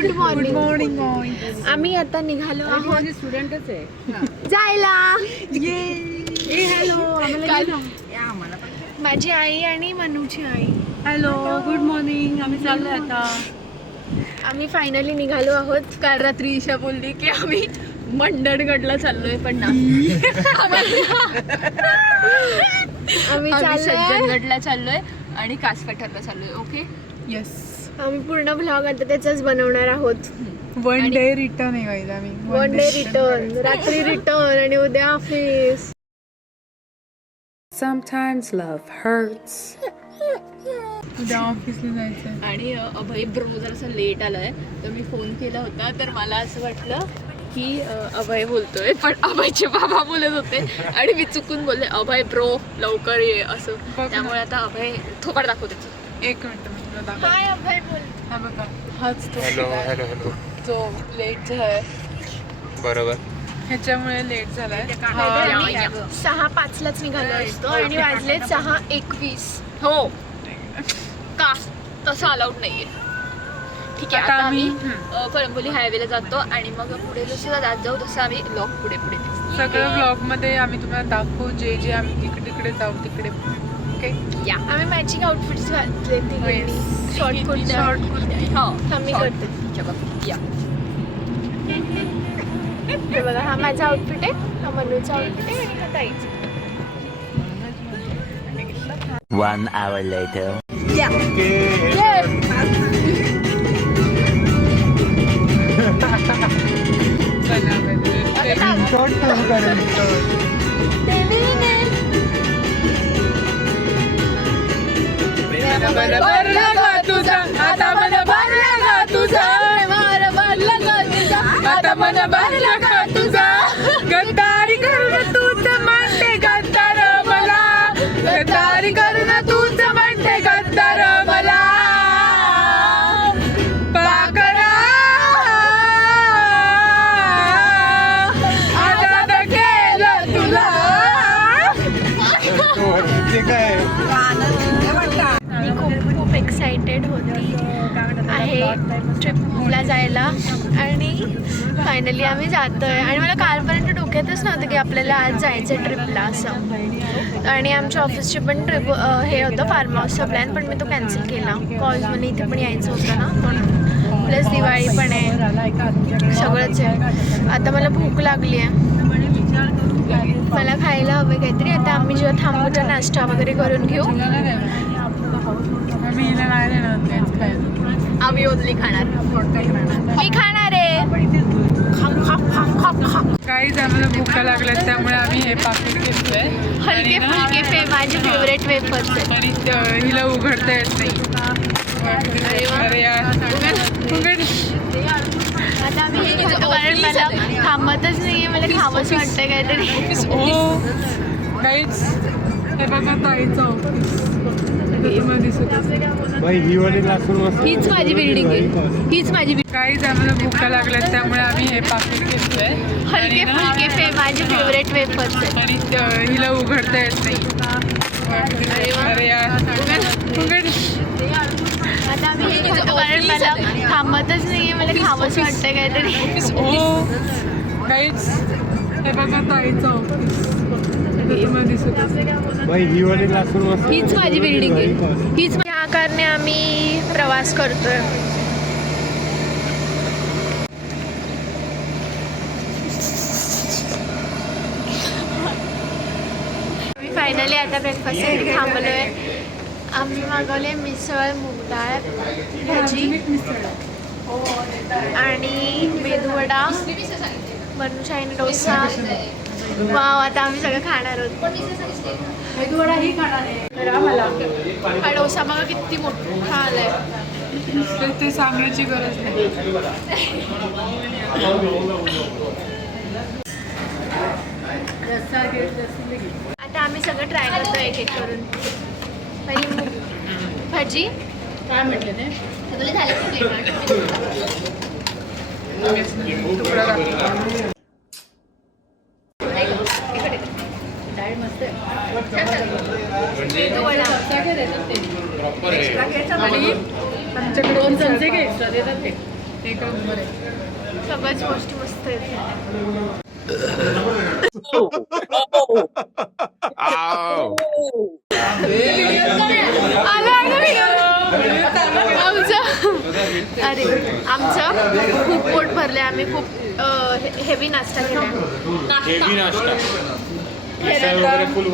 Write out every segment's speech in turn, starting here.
Good morning. Morning morning. आम्ही आता निघालो आहोत स्टुडंटच आहे. जायला. हॅलो माझी आई आणि मनूची आई. Hello good morning. आम्ही चाललोय आता. आम्ही फायनली निघालो आहोत. काल रात्री ईशा बोलली की आम्ही मंडणगडला चाललोय, पण नाही. आम्ही आम्ही चाललोय. सज्जनगडला चाललोय आणि कासपठारला चाललोय. ओके. येस. आम्ही पूर्ण ब्लॉग आता त्याचाच बनवणार आहोत. वन डे रिटर्न आहे गाईज आम्ही. वन डे रिटर्न, रात्री रिटर्न आणि उद्या ऑफिस. Sometimes love hurts. उद्या ऑफिसला जायचं. आणि अभय ब्रो जरासा लेट आलाय, तर मी फोन केला होता, तर मला असं वाटलं की अभय बोलतोय, पण अभयचे बाबा बोलत होते आणि मी चुकून बोलले अभय ब्रो लवकर ये असं. त्यामुळे आता अभय थोपाड दाखवते. एक मिनिट मी तुला दाखवते. काय अभय बोल. हा बघा, हाच तो हॅलो हॅलो हॅलो. जो लेट झालाय, बरोबर. ह्याच्यामुळे लेट झालाय. आम्ही 6:05 निघालो असतो आणि वाजले 6:21. हो का तसं अलाउड नाहीये. ठीक आहे, आता आता आम्ही आम्ही- कळंबोली हायवेला जातो आणि मग पुढे जसं जात जाऊ तसं आम्ही ब्लॉग पुढे पुढे सगळं ब्लॉग मध्ये आम्ही तुम्हाला दाखवू जे जे आम्ही तिकडे तिकडे जाऊ तिकडे. ओके. या. आम्ही मॅचिंग आउटफिट्स घातले Yes. शॉर्ट कुर्ता. हो आम्ही Short. करते. ठीक आहे बघ. या. हे बघा, हा माझा आउटफिट आहे, हा मनूचा आउटफिट आहे आणि हा ताईचा. 1 hour later. आता मन भरला का तुझा, गद्दारी करून तूच म्हणते गद्दार मला, गद्दारी करून तूच म्हणते गद्दार मला. पाकरा आजाद केलं तुला. मी खूप एक्साइटेड होती आहे ट्रिपला जायला आणि फायनली आम्ही जातोय. आणि मला कालपर्यंत डोक्यातच नव्हतं की आपल्याला आज जायचं ट्रिपला असं. आणि आमच्या ऑफिसची पण ट्रिप हे होतं फार्म हाऊसचा प्लॅन, पण मी तो कॅन्सल केला. कॉलेज मला इथे पण यायचं होतं ना, म्हणून. प्लस दिवाळी पण आहे, सगळंच आहे. आता मला भूक लागली आहे, मला खायला हवं काहीतरी. आता आम्ही जेव्हा थांबू तर नाश्ता वगैरे करून घेऊ. आम्ही ओनली खाणार. मी खाणार आहे. काहीच आम्हाला भूका लागल्या त्यामुळे आम्ही हे पाकिट घेतलंय. हलके फुलके माझे फेवरेट वेफर्स आहेत. आणि हिला उघडता येत नाही. अरे यार, उघड. आता आम्ही हे खातो कारण मला थांबतच नाहीये, मला खावंच वाटतंय काहीतरी. हो काहीच. हे बघा ताईचं ऑफिस तुम्हाला दिसत असेल. हीच माझी बिल्डिंग आहे, हीच माझी काहीच आम्हाला भूका लागल्या त्यामुळे आम्ही हे पाकिट घेतलंय. हलके फुलके माझे फेवरेट वेफर्स आहेत. आणि हिला उघडता येत नाही. अरे यार, उघड. आता आम्ही हे खातो कारण मला थांबतच नाहीये, मला खावंच वाटतंय काहीतरी. हो काहीच. हे बघा ताईचं ऑफिस तुम्हाला दिसत असेल. हीच माझी बिल्डिंग आहे, हीच. या कारणे आम्ही प्रवास करतोय. आम्ही फायनली आता ब्रेकफास्टसाठी थांबलोय. आम्ही मागवले मिसळ, मूगडाळ, भाजी आणि मेदूवडा, मनूशाहीने डोसा. वाव, आता आम्ही सगळं खाणार आहोत. मेदूवडा ही खाणार आहे. हा डोसा बघा किती मोठा आलाय. ते सांगायची गरज नाही. आता आम्ही सगळं ट्राय करतो एक एक करून. पहिली भाजी काय म्हटलं ते? सगळे झाले. तुकडा दाखव. डाळ मस्त आहे. आणि आमच्याकडे 2 चमचे घे, एक्स्ट्रा देतात ते. एक नंबर आहे. सगळ्याच गोष्टी मस्त आहेत. आमचं खूप पोट भरले. आम्ही खूप हेवी नाश्ता केला. हेवी नाश्ता फुल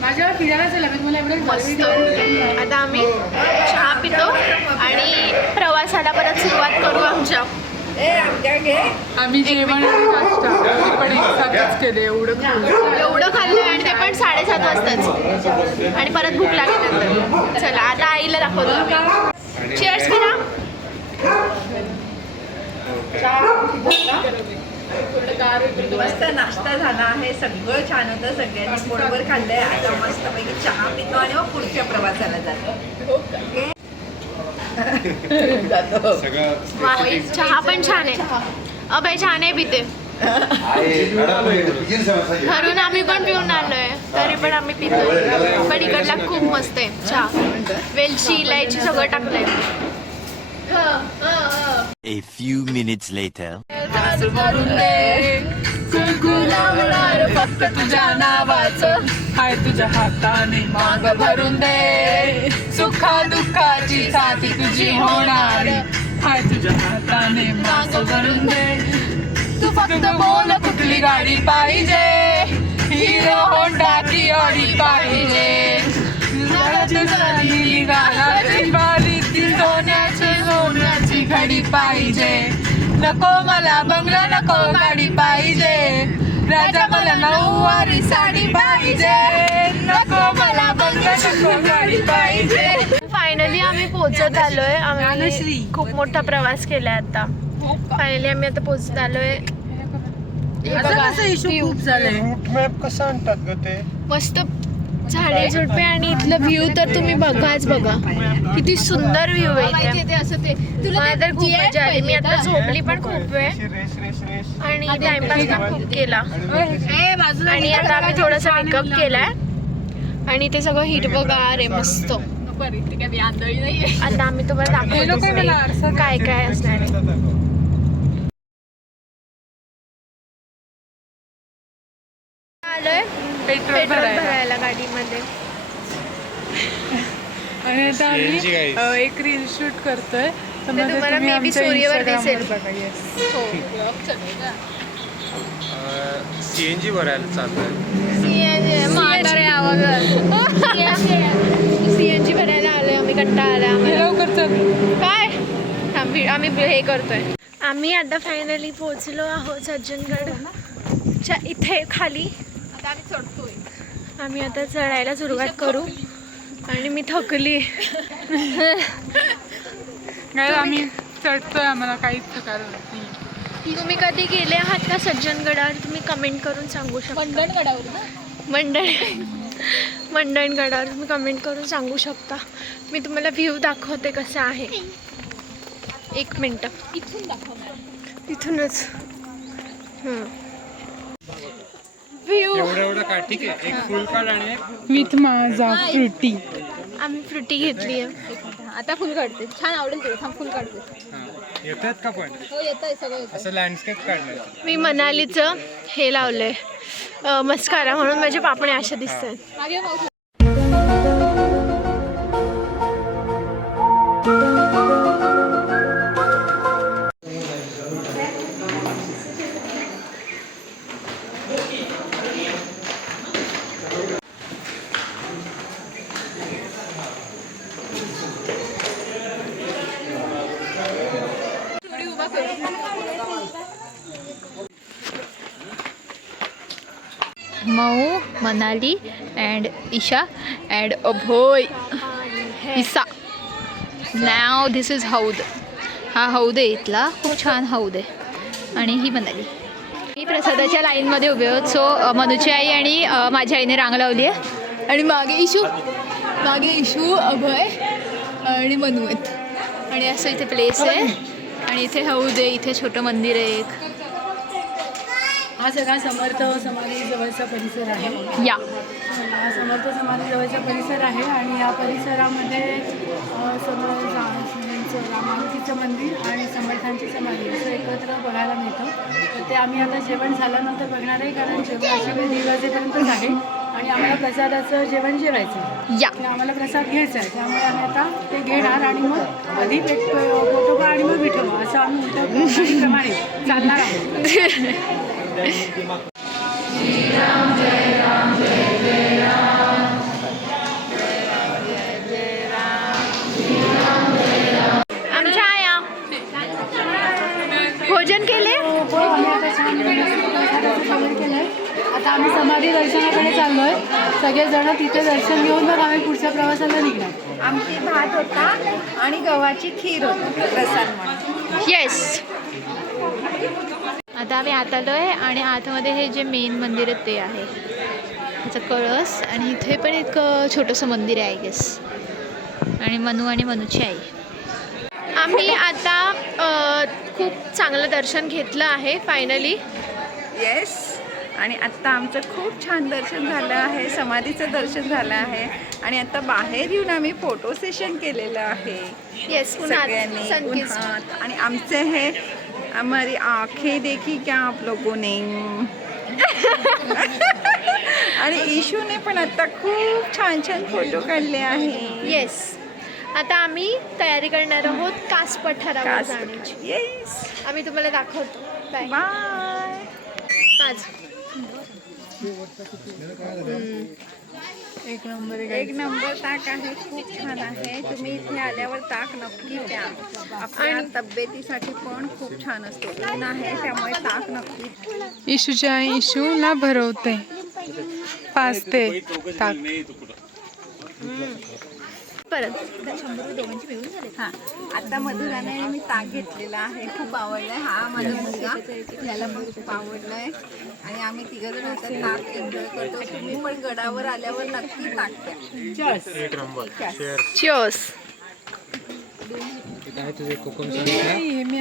माझ्या फिरायला लागत मला एवढं मस्त. आता आम्ही चहा पितो आणि प्रवासाला परत सुरुवात करू आमच्या. आम्ही जेवण आणि नाश्ता ते पण एक साथच केले. एवढं खाल्लं आणि ते पण 7:30 वाजताच आणि परत भूक लागल्यानंतर. चला आता आईला दाखवतो. चेअर्स करा. मस्त नाश्ता झाला आहे. सगळं छान होतं. सगळ्यांनी पोटभर खाल्लंय. आता मस्तपैकी चहा पितो आणि मग पुढच्या प्रवासाला जातो. वा, चहा पण छान आहे. अभय छान आहे पिते. घरून आम्ही पण पिऊन आलोय तरी पण आम्ही पितो. पण इकडला खूप मस्त आहे चहा. वेलची इलायची सगळं टाकलंय. A few minutes later. फक्त तुझ्या नावाचं हाय तुझ्या हाताने माग भरून दे. सुखा दुःखाची साथी तुझी होणार हाय तुझ्या हाताने माग भरून दे. तू फक्त बोल कुठली गाडी पाहिजे. हिरो होंडा की ऑडी पाहिजे. सोन्याची घडी पाहिजे. नको मला बंगला नको गाडी पाहिजे. राजा मला नऊवारी साडी पाहिजे. नको मला बंगला नको गाडी पाहिजे. फायनली आम्ही पोहोचत आलोय. आम्ही खूप मोठा प्रवास केलाय आता. फायनली आम्ही आता पोहोचत आलोय. खूप झालंय. रूट मॅप कसा आणतात ग ते? मस्त झाडे झुडपे आणि इथलं व्ह्यू तर तुम्ही बघाच बघा. किती सुंदर व्ह्यू आहे इथे. असं ते मला तर खूप मजा आली. मी आता झोपली पण खूप वेळ आणि टाइमपास पण खूप केला. आणि आता आम्ही थोडासा मेकअप केलाय आणि ते सगळं हिरवंगार आहे मस्त. आता आम्ही तुम्हाला दाखवतो काय काय असणार आहे. आलोय पेट्रोल भरायला गाडीमध्ये. आणि आता आम्ही एक रील शूट करतोय. तर ते तुम्हाला तुम्ही maybe आमच्या सूर्यवर Instagram वर दिसेल. बघा. Yes. हो. CNG भरायला चालतंय. सीएनजी भरायला आलोय आम्ही. कंटाळा आला आम्हाला. लवकर चल. काय आम्ही हे करतोय. आम्ही आता फायनली पोहोचलो आहोत सज्जनगडच्या इथे खाली. आता आम्ही चढतोय. आम्ही आता चढायला सुरुवात करू आणि मी थकली. आम्ही चढतोय. आम्हाला काहीच थकायला होत नाही. तुम्ही कधी गेले आहात का सज्जनगडावर? तुम्ही कमेंट करून सांगू शकता. मंडणगडावर तुम्ही कमेंट करून सांगू शकता. मी तुम्हाला व्ह्यू दाखवते कसा आहे. 1 मिनटं. इथून दाखवणार. इथूनच व्ह्यू. एवढं का? ठीक आहे. एक फुल कार्ड आणि विथ माझा फ्रुटी. आम्ही फ्रुटी घेतली आहे. आता फुल काढते. छान आवडेल तुला. थांब फुल काढते. येतात का पण हो येतंय सगळं येतं. असं लँडस्केप काढणार? मी मनालीचं हे लावलंय मस्कारा म्हणून माझे पापणे अशा दिसतात. मागे मावशी. Mau, Manali and Isha and Abhoy, Isa. Now this is हौद. हा हौद आहे इथला. खूप छान हौद आहे. आणि ही मनाली. मी प्रसादाच्या लाईनमध्ये उभे आहोत. सो मनुची आई आणि माझ्या आईने रांग लावली आहे. आणि मागे इशू, अभय आणि मनू आहेत. आणि असं इथे प्लेस आहे. आणि इथे हौद आहे. इथे छोटं मंदिर आहे एक. हा सगळा समर्थ समाधी जवळचा परिसर आहे. या हा समर्थ समाधीजवळचा परिसर आहे आणि या परिसरामध्ये रामानुजीचं मंदिर आणि समर्थांची समाधी असं एकत्र बघायला मिळतं. तर ते आम्ही आता जेवण झाल्यानंतर बघणार आहे, कारण जेवणाची वेळ 1:30 वाजेपर्यंतच आहे आणि आम्हाला प्रसादाचं जेवण जेवायचं या आहे. आम्हाला प्रसाद घ्यायचा आहे, त्यामुळे आम्ही आता ते घेणार आणि मग आधी एक पोटोबा आणि मग विठोबा असं आम्ही प्रमाणे चालणार आहोत. आमच्या आया भोजन केले. आम्ही आता छान कवर केलं आहे. आता आम्ही समाधी दर्शनाकडे चाललो आहे. सगळेजण तिथे दर्शन घेऊन मग आम्ही पुढच्या प्रवासाला निघणार. आमटी भात होता आणि गव्हाची खीर होती प्रसाद म्हणून. येस. आता आम्ही आत आलो आहे आणि आतमध्ये हे जे मेन मंदिर आहे ते आहे, त्याचा कळस. आणि इथे पण एक छोटंसं मंदिर आहे आय गेस, आणि मनू आणि मनूची आई. आम्ही आता खूप चांगलं दर्शन घेतलं आहे फायनली. येस. आणि आत्ता आमचं खूप छान दर्शन झालं आहे, समाधीचं दर्शन झालं आहे. आणि आता बाहेर येऊन आम्ही फोटो सेशन केलेलं आहे येस. सगळ्यांनी उन्हात. आणि आमचे हे हमारी आंखें देखी क्या आप लोगों ने. आणि इशूने पण आता खूप छान छान फोटो काढले आहे. येस. आता आम्ही तयारी करणार आहोत कास पठारावर जाण्याची. येस. आम्ही तुम्हाला दाखवतो. बाय. बाय. एक नंबर एक नंबर ताक आहे, खूप छान आहे. तुम्ही इथे आल्यावर ताक नक्की प्या. आपल्या तब्येतीसाठी पण खूप छान असतो. ऊन आहे त्यामुळे ताक नक्की. इशूच्या आई इशूला भरवते, पाजते ताक. परत हां. आता मधुराने आणि मी ताक घेतलेला आहे, खूप आवडलाय. हा माझा मुलगा, त्याला पण खूप आवडलाय. आणि आम्ही तिघंजण आता ताक एन्जॉय करतो. तुम्ही पण गडावर आल्यावर नक्की ताक प्या. एक नंबर. शेअर. चिअर्स. काय तुझे कोकम सांगितलं?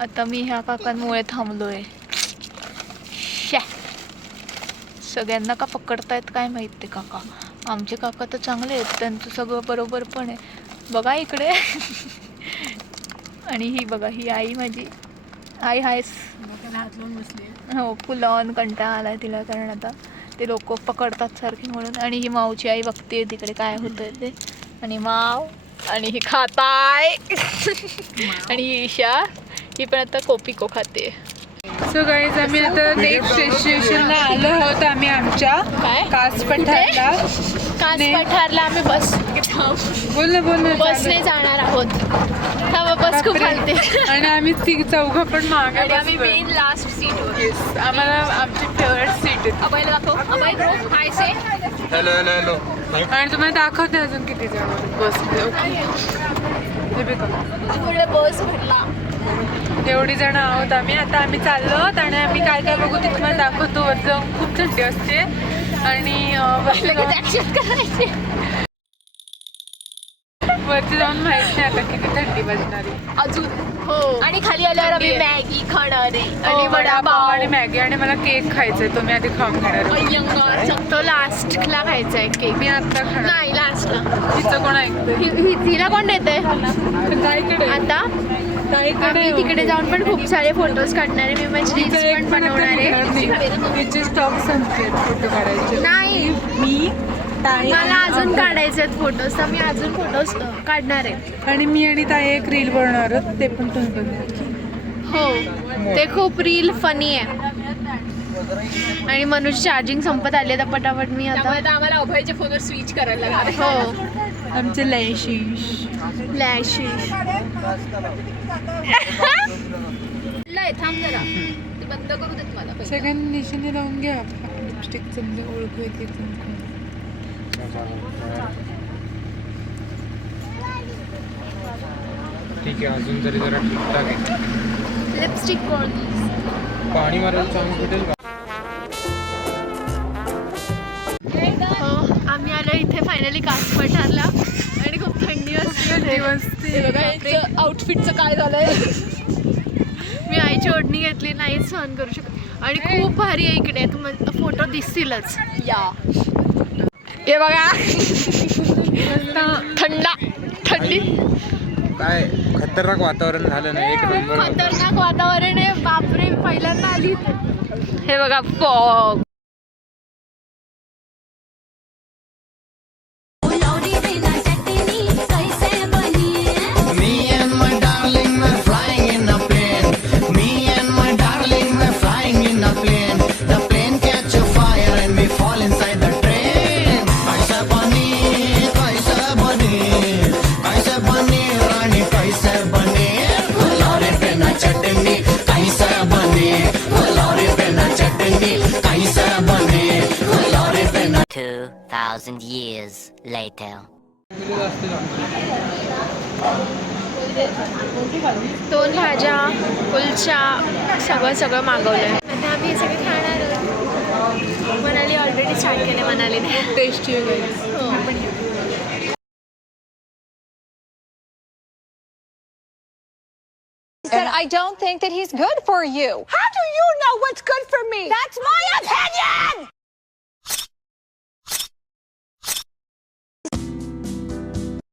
आता मी ह्या काकांमुळे थांबलोय. सगळ्यांना का पकडतायत काय माहित ते काका. आमचे काका तर चांगले आहेत, त्यांचं सगळं बरोबर पण आहे. बघा इकडे. आणि ही बघा, ही आई माझी आई आहेस. हो, फुल ऑन कंटाळा आलाय तिला, कारण आता ते लोक पकडतात सारखे म्हणून. आणि ही माऊची आई बघते तिकडे काय होतंय ते. आणि माव आणि ही खाताय. आणि ही ईशा, ही पण आता कोपिको खाते. सो गाईज, आम्ही आता नेक्स्ट स्टेशनला आलो आहोत. आम्ही आमच्या काय? कास पठारला. कास पठारला आम्ही बोल ना बसने जाणार आहोत. थांबा, बस खूप हलते. आणि आम्ही चौघं पण मागे आणि आम्ही बसलोय. Main last seat. येस, आम्हाला आमची फेवरेट सीट आहे. अभयला दाखव. अभय ब्रो, हाय से. Hello hello hello. आणि तुम्हाला दाखवते अजून किती जण बसले. ओके, हे बघा, पुढे बस भरला. एवढी जण आहोत आम्ही. आता आम्ही चाललो आहोत आणि आम्ही काय काय बघू ते तुम्हाला दाखवतो. वरती खूप थंडी असते आणि वरती जाऊन माहित नाही आता किती थंडी वाजणार आहे अजून. हो. आणि खाली आल्यावर आम्ही मॅगी खाणार आहे आणि वडापाव आणि मॅगी. आणि मला केक खायचा आहे, तो मी आधी खाऊन घेणार आहे. तो लास्टला खायचा आहे केक. मी आता खाणार. नाही, लास्टला. तिचं कोण ऐकतंय? तिला कोण देते आता? आम्ही तिकडे जाऊन पण खूप सारे फोटोज काढणार आहे. मी माझी रील्स पण बनवणार आहे. तिचे स्टॉक संपले फोटो काढायचे. नाही, मला अजून काढायचे आहेत फोटोज, तर मी अजून फोटोज काढणार आहे. आणि मी आणि ताई एक रील बनवणार आहोत, ते पण तुम्ही बघा. हो, ते खूप रील फनी आहे. आणि मनूची चार्जिंग संपत आली आता पटापट मी आता. आम्हाला अभयच्या फोनवर स्विच करायला लागणार. हो, आमचे लॅशिश थांब जरा, ते बंद करू देत मला. सगळ्यांनी निशाने लावून घ्या. लिपस्टिकचं म्हणजे ओळखू येते. ठीक आहे, अजून तरी जरा ठीकठाक आहे. लिपस्टिक कोण? पाणी मारायला चांगलं भेटेल का? हो, आम्ही आलो इथे फायनली कास पठारला आणि खूप थंडी वाजते. हे बघा यांचं आउटफिटचं काय झालंय. मी आईची ओढणी घेतली, नाहीच सहन करू शकत. आणि खूप भारी आहे इकडे, तुम्हाला फोटो दिसतीलच. या हे बघा थंडी काय खतरनाक वातावरण झालं ना, एक नंबर. खतरनाक वातावरण आहे, बापरे. पहिल्यांदा आली. हे बघा फॉग. Years later. दोन भाज्या, कुलचा, सगळं मागवलंय. आता आम्ही हे सगळे खाणार आहोत. मनाली ऑलरेडी स्टार्ट केले. मनालीने टेस्टी वगैरे. Said, I don't think that he's good for you. How do you know what's good for me? That's my opinion!